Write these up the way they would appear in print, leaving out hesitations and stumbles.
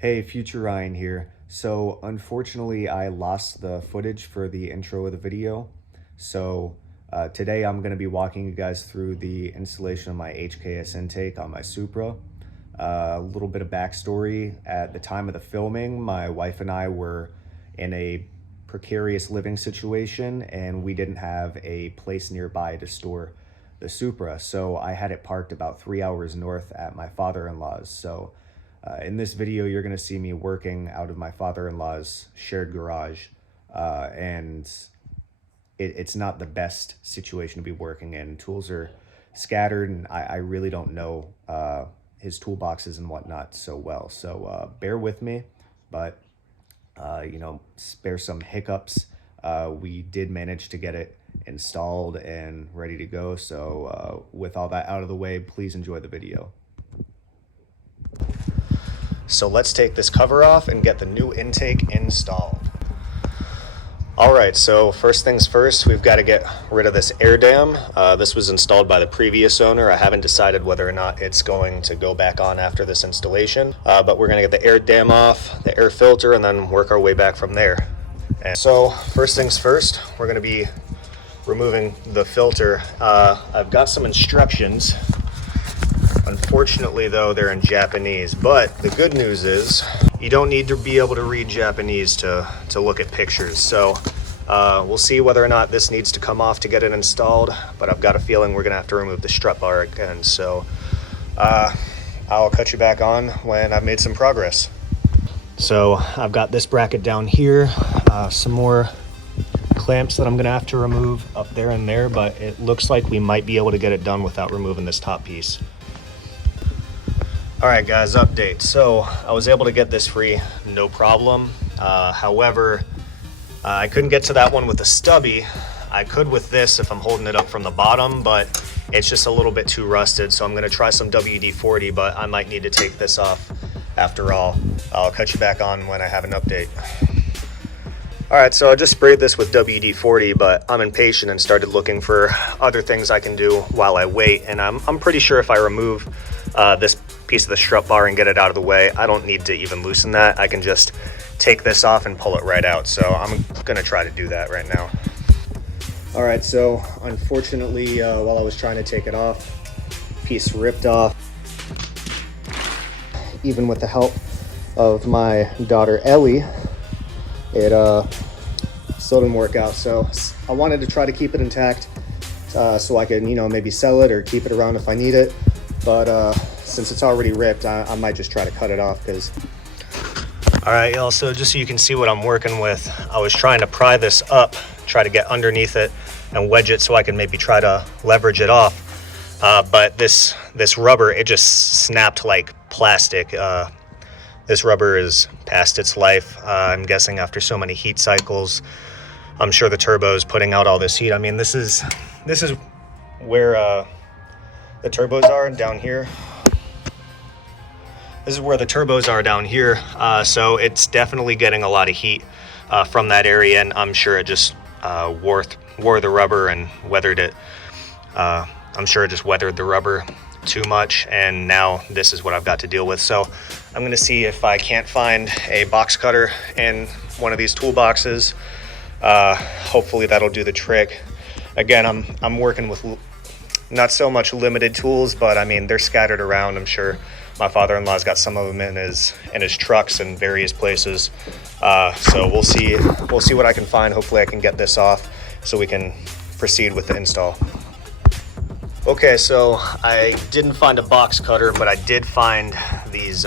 Hey, Future Ryan here. So unfortunately, I lost the footage for the intro of the video. So today I'm going to be walking you guys through the installation of my HKS intake on my Supra. A little bit of backstory. At the time of the filming, my wife and I were in a precarious living situation and we didn't have a place nearby to store the Supra. So I had it parked about 3 hours north at my father-in-law's. So in this video, you're going to see me working out of my father-in-law's shared garage, and it's not the best situation to be working in. Tools are scattered, and I really don't know his toolboxes and whatnot so well. So bear with me, but spare some hiccups. We did manage to get it installed and ready to go. So with all that out of the way, please enjoy the video. So let's take this cover off and get the new intake installed. All right, so first things first, we've got to get rid of this air dam. This was installed by the previous owner. I haven't decided whether or not it's going to go back on after this installation, but we're going to get the air dam off, the air filter, and then work our way back from there. And so first things first, we're going to be removing the filter. I've got some instructions. Unfortunately, though, they're in Japanese, but the good news is you don't need to be able to read Japanese to look at pictures. So we'll see whether or not this needs to come off to get it installed, but I've got a feeling we're gonna have to remove the strut bar again. So I'll cut you back on when I've made some progress. So I've got this bracket down here, some more clamps that I'm gonna have to remove up there and there, but it looks like we might be able to get it done without removing this top piece. All right, guys, update. So I was able to get this free, no problem. However, I couldn't get to that one with the stubby. I could with this if I'm holding it up from the bottom, but it's just a little bit too rusted. So I'm gonna try some WD-40, but I might need to take this off after all. I'll cut you back on when I have an update. All right, so I just sprayed this with WD-40, but I'm impatient and started looking for other things I can do while I wait. And I'm pretty sure if I remove this piece of the strut bar and get it out of the way, I don't need to even loosen that. I can just take this off and pull it right out. So I'm gonna try to do that right now. All right, so unfortunately, while I was trying to take it off, piece ripped off. Even with the help of my daughter Ellie, it still didn't work out. So I wanted to try to keep it intact so I can, maybe sell it or keep it around if I need it. But since it's already ripped, I might just try to cut it off because... All right, y'all, so just so you can see what I'm working with, I was trying to pry this up, try to get underneath it and wedge it so I can maybe try to leverage it off. But this rubber, it just snapped like plastic. This rubber is past its life. I'm guessing after so many heat cycles, I'm sure the turbo is putting out all this heat. I mean, this is where the turbos are down here. This is where the turbos are down here. So it's definitely getting a lot of heat from that area, and I'm sure it just wore the rubber and weathered it. I'm sure it just weathered the rubber too much, and now this is what I've got to deal with. So I'm gonna see if I can't find a box cutter in one of these toolboxes. Hopefully that'll do the trick. Again, I'm working with not so much limited tools, but I mean, they're scattered around. I'm sure my father-in-law's got some of them in his trucks and various places. So we'll see what I can find. Hopefully I can get this off so we can proceed with the install. Okay, so I didn't find a box cutter, but I did find these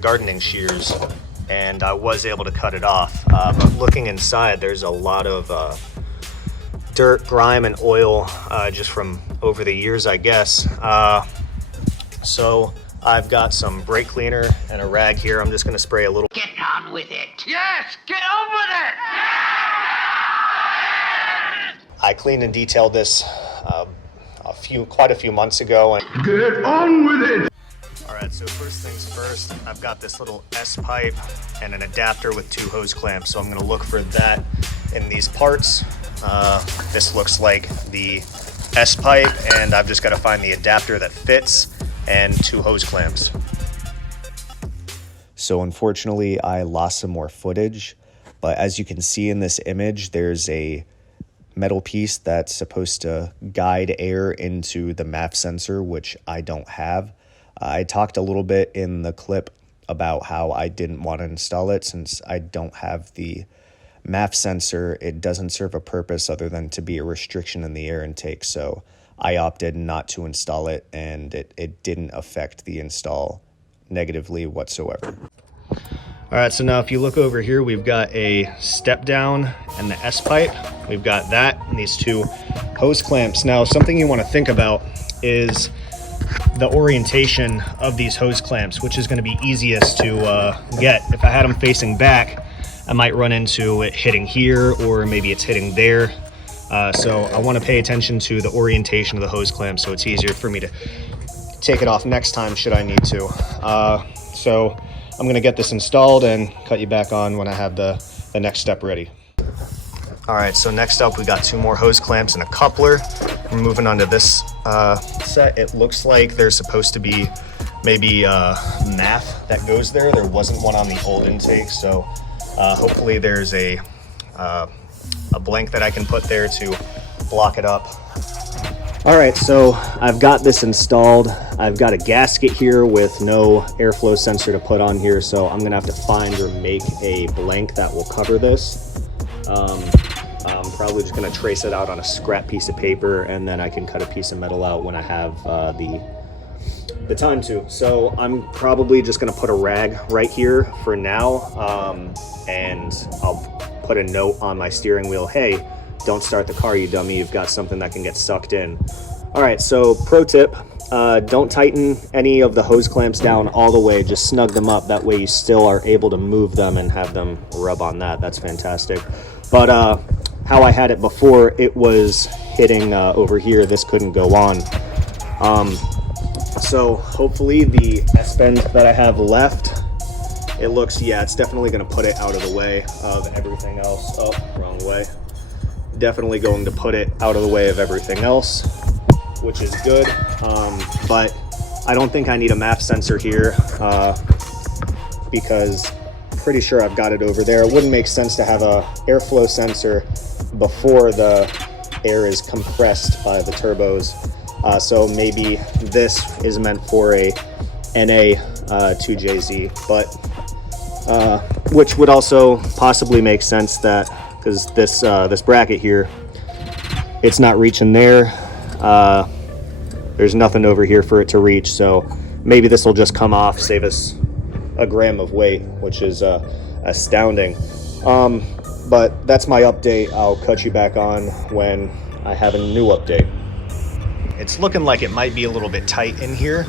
gardening shears, and I was able to cut it off. But looking inside, there's a lot of dirt, grime, and oil just from over the years, I guess. So I've got some brake cleaner and a rag here. I'm just gonna spray a little. Get on with it. Yes, get on with it. I cleaned and detailed this quite a few months ago. And Get on with it. all right, so first things first, I've got this little S pipe and an adapter with 2 hose clamps. So I'm gonna look for that in these parts. This looks like the S pipe, and I've just got to find the adapter that fits and 2 hose clamps. So unfortunately, I lost some more footage. But as you can see in this image, there's a metal piece that's supposed to guide air into the MAF sensor, which I don't have. I talked a little bit in the clip about how I didn't want to install it since I don't have the MAF sensor. It doesn't serve a purpose other than to be a restriction in the air intake. So I opted not to install it, and it didn't affect the install negatively whatsoever. All right, so now if you look over here, we've got a step down and the S pipe. We've got that and these two hose clamps. Now, something you want to think about is the orientation of these hose clamps, which is going to be easiest to get. If I had them facing back, I might run into it hitting here, or maybe it's hitting there. So I want to pay attention to the orientation of the hose clamp so it's easier for me to take it off next time should I need to. So I'm going to get this installed and cut you back on when I have the next step ready. All right, so next up we got two more hose clamps and a coupler. We're moving on to this set. It looks like there's supposed to be maybe MAF that goes there. There wasn't one on the old intake, so hopefully there's a blank that I can put there to block it up. All right, so I've got this installed. I've got a gasket here with no airflow sensor to put on here, so I'm gonna have to find or make a blank that will cover this. I'm probably just gonna trace it out on a scrap piece of paper, and then I can cut a piece of metal out when I have the time to. So I'm probably just gonna put a rag right here for now, and I'll put a note on my steering wheel, hey, don't start the car, you dummy, you've got something that can get sucked in. All right, so pro tip, don't tighten any of the hose clamps down all the way, just snug them up. That way you still are able to move them and have them rub on that. That's fantastic. But how I had it before, it was hitting over here. This couldn't go on. So hopefully the S-bend that I have left, it looks, yeah, it's definitely gonna put it out of the way of everything else. Oh, wrong way. Definitely going to put it out of the way of everything else, which is good. But I don't think I need a MAF sensor here because pretty sure I've got it over there. It wouldn't make sense to have a airflow sensor before the air is compressed by the turbos. So maybe this is meant for a NA 2JZ, but which would also possibly make sense that because this bracket here, it's not reaching there. There's nothing over here for it to reach, so maybe this will just come off, save us a gram of weight, which is astounding. But that's my update. I'll cut you back on when I have a new update. It's looking like it might be a little bit tight in here.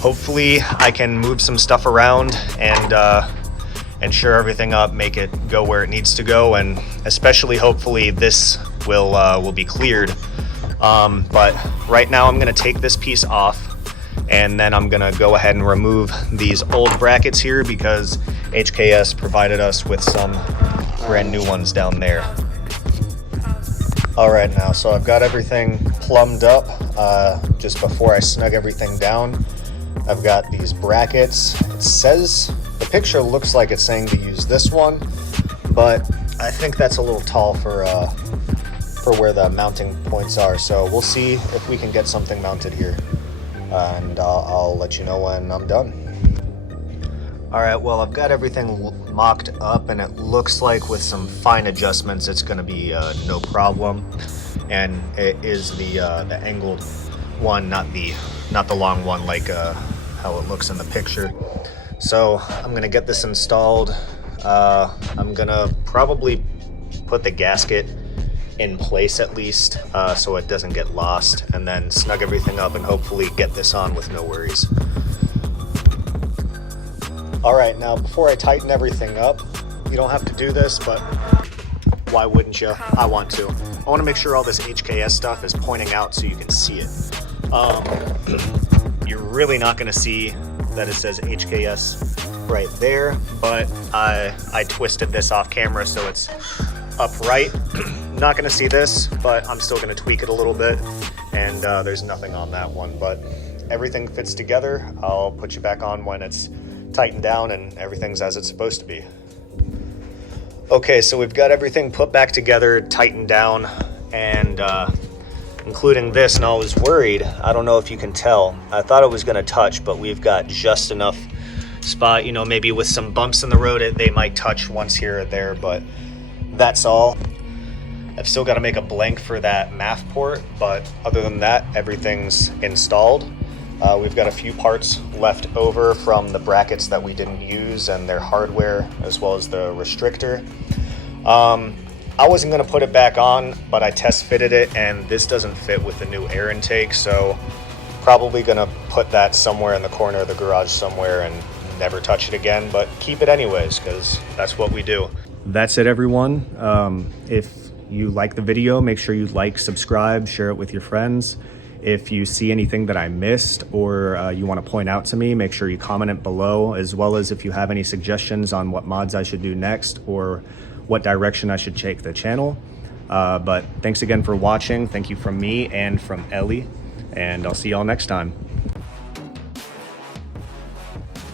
Hopefully I can move some stuff around and shore everything up, make it go where it needs to go, and especially hopefully this will be cleared. But right now I'm gonna take this piece off, and then I'm gonna go ahead and remove these old brackets here because HKS provided us with some brand new ones down there. All right, now, so I've got everything plumbed up. Just before I snug everything down, I've got these brackets. It says, the picture looks like it's saying to use this one, but I think that's a little tall for where the mounting points are. So we'll see if we can get something mounted here, and I'll let you know when I'm done. All right, well, I've got everything mocked up, and it looks like with some fine adjustments, it's gonna be no problem. And it is the angled one, not the long one like how it looks in the picture. So I'm gonna get this installed. I'm gonna probably put the gasket in place at least so it doesn't get lost, and then snug everything up and hopefully get this on with no worries. All right, now before I tighten everything up, you don't have to do this, but why wouldn't you? I want to. I want to make sure all this HKS stuff is pointing out so you can see it. You're really not going to see that it says HKS right there, but I twisted this off camera so it's upright. Not going to see this, but I'm still going to tweak it a little bit, and there's nothing on that one, but everything fits together. I'll put you back on when it's tightened down and everything's as it's supposed to be. Okay, so we've got everything put back together, tightened down, and including this, and I was worried, I don't know if you can tell, I thought it was gonna touch, but we've got just enough spot, you know, maybe with some bumps in the road, they might touch once here or there, but that's all. I've still got to make a blank for that MAF port, but other than that, everything's installed. We've got a few parts left over from the brackets that we didn't use and their hardware, as well as the restrictor. I wasn't going to put it back on, but I test fitted it, and this doesn't fit with the new air intake, so probably going to put that somewhere in the corner of the garage somewhere and never touch it again, but keep it anyways, because that's what we do. That's it, everyone. If you like the video, make sure you like, subscribe, share it with your friends. If you see anything that I missed or you want to point out to me, make sure you comment it below, as well as if you have any suggestions on what mods I should do next or what direction I should take the channel. But thanks again for watching. Thank you from me and from Ellie, and I'll see y'all next time.